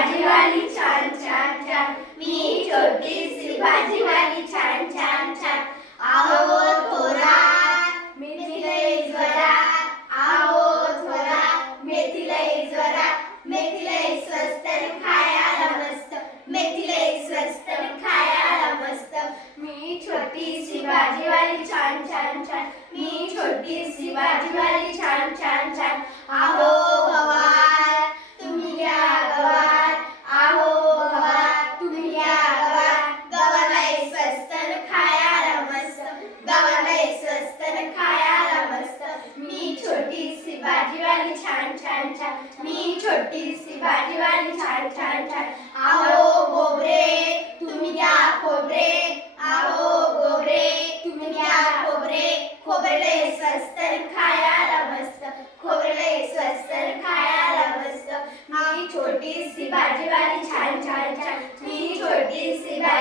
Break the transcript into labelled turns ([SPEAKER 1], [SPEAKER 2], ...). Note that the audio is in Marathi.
[SPEAKER 1] भाजीवाली छान छान छान. मी छोटीशी भाजीवाली छान छान छान. आहो थोरा मेथीला आहो थोरा मेथीला मेथीला स्वस्त खायला मस्त. मेथीला स्वस्त खायला मस्त. मी छोटीशी भाजीवाली छान छान छान. मी छोटीशी भाजीवाली छान छान छान. भाजीवाली छान छान छान. मी छोटीशी भाजीवाली छान छान छान. आहो गोबरे तुम्ही घ्या खोबरे. आहो गोबरे तुम्ही घ्या खोबरे. खोबरे स्वस्त खायला मस्त. खोबरे स्वस्त खायला मस्त. मी छोटीशी भाजीवाली छान छान छान. मी छोटीशी भाजीवाली